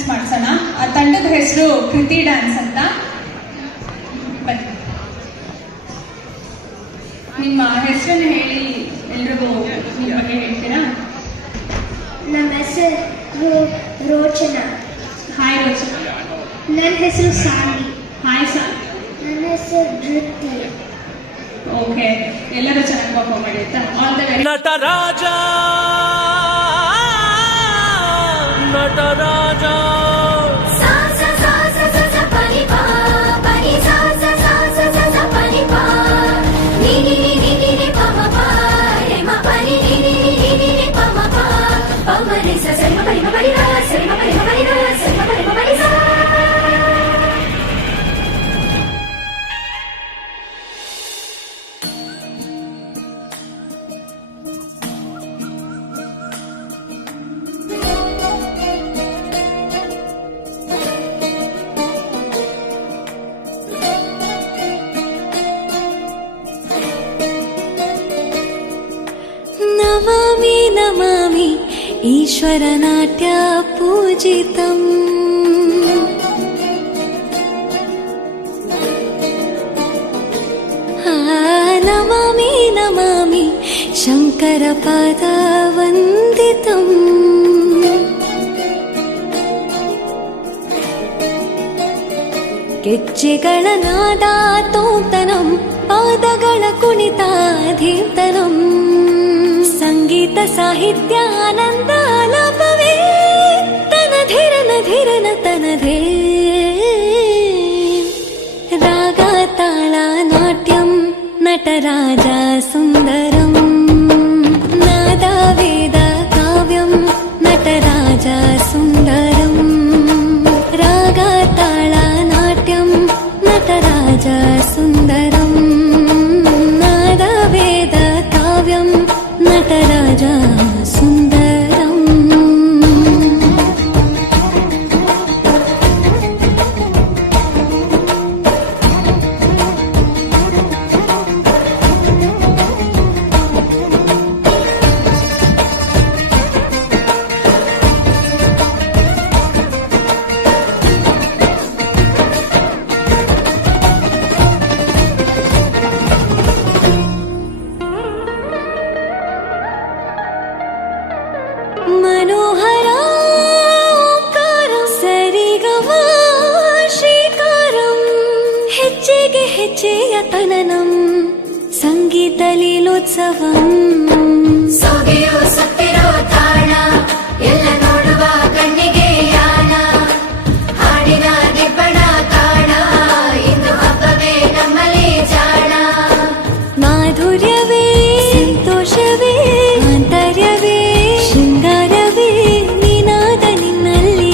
Performance ಮಾಡಿಸೋಣ. ಆ ತಂಡದ ಹೆಸರು ಕೃತಿ ಡ್ಯಾನ್ಸ್ ಅಂತ. ನಿಮ್ಮ ಹೆಸರನ್ನು ಹೇಳಿ ಎಲ್ರಿಗೂ ನಿಮ್ಮ ಬಗ್ಗೆ ಹೇಳ್ತೀರಾ? ನಮ್ಮ ಹೆಸರು ರೋಚನಾ. ಹಾಯ್ ರೋಚನಾ. ನನ್ನ ಹೆಸರು ಸಾಲಿ. ಹಾಯ್ ಸಾಲಿ. ನನ್ನ ಹೆಸರು ಧೃತಿ. ಓಕೆ, ಎಲ್ಲರೂ ಚೆನ್ನಾಗಿ ಪರ್ಫಾರ್ಮ್ ಮಾಡಿ ಆಯ್ತಾ? All the very. Nataraja Nataraja ನಮಾಮಿ ನಮಾಮಿ ಈಶ್ವರ ನಾಟ್ಯ ಪೂಜಿತಂ. ನಮಾಮಿ ನಮಾಮಿ ಶಂಕರ ಪಾದ ವಂದಿತಂ. ಗೆಜ್ಜೆಗಳ ನಾದ ತೋಂತನಂ, ಪಾದಗಳ ಕುಣಿತ ಧೀಂತನಂ. ಸಂಗೀತ ಸಾಹಿತ್ಯ ಆನಂದ ಲಾಭವೇ ತನಧೀರನ ಧೀರನ ತನಧೇ. ರಾಗ ತಾಳ ನಾಟ್ಯಂ ನಟರಾಜ ಸುಂದರಂ. ನಾದ ವೇದ ಕಾವ್ಯಂ ನಟರಾಜ ಸುಂದರಂ. ರಾಗ ತಾಳ ನಾಟ್ಯಂ ನಟರಾಜ ಸುಂದರಂ. ನಾದ ವೇದ ಕಾವ್ಯಂ ನಟರಾಜ ಸುಂದರಂ. ಮನೋಹರ ಓಂಕಾರಂ ಸರಿಗಮ ಶ್ರೀಕಾರಂ. ಹೆಜ್ಜೆಗೆ ಹೆಜ್ಜೆಯ ತನನಂ ಸಂಗೀತ ಲೀಲೋತ್ಸವಂ. ಮಾಧುರ್ಯವೇ ಸಂತೋಷವೇ ಆಂತರ್ಯವೇ ಶೃಂಗಾರವೇ ನೀನಾದ ನಿನ್ನಲ್ಲಿ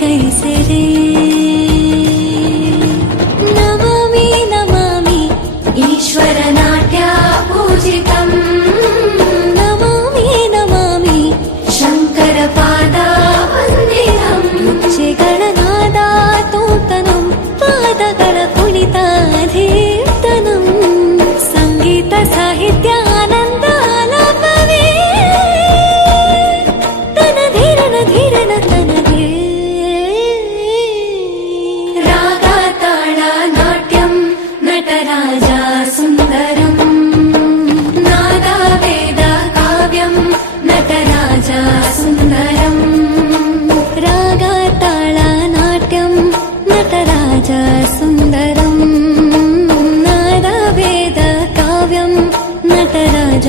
ಕೈಸೆರೆ. ನಮಾಮಿ ನಮಾಮಿ ಈಶ್ವರ ನಾಟ್ಯ ಪೂಜಿತಂ. ನಮಾಮಿ ನಮಾಮಿ ಶಂಕರ ಪಾದ ವಂದಿತಂ. ಗೆಜ್ಜೆಗಳ ನಾದ ತೋಂತನಂ, ಪಾದಗಳ ಕುಣಿತ ಧೀರ್ತನಂ. ಸಂಗೀತ ಸಾಹಿತ್ಯ ಆನಂದ ಲಾಭವೇ ತನಧೀರನ ಧೀರನ ತನಧೇ. ರಾಗ ತಾಳ ನಾಟ್ಯಂ ನಟರಾಜ ಸುಂದರಂ. ನಾದ ವೇದ ಕಾವ್ಯಂ ನಟರಾಜ ಸುಂದರಂ. ರಾಗ ತಾಳ ನಾಟ್ಯಂ ನಟರಾಜ ಸುಂದರಂ. ನಾದ ವೇದ ಕಾವ್ಯಂ ನಟರಾಜ